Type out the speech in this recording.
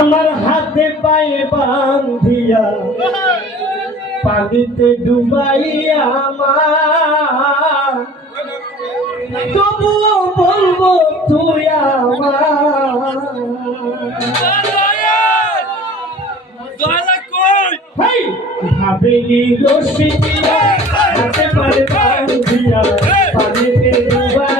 আমার হাতে পায়ে বান্ধিয়া পানিতে ডুবাইয়া আমার তবুও বলবো তুই আমার ভাবেলি রশি দিয়া হাতে পায়ে বান্ধিয়া পানিতে ডুবাইয়া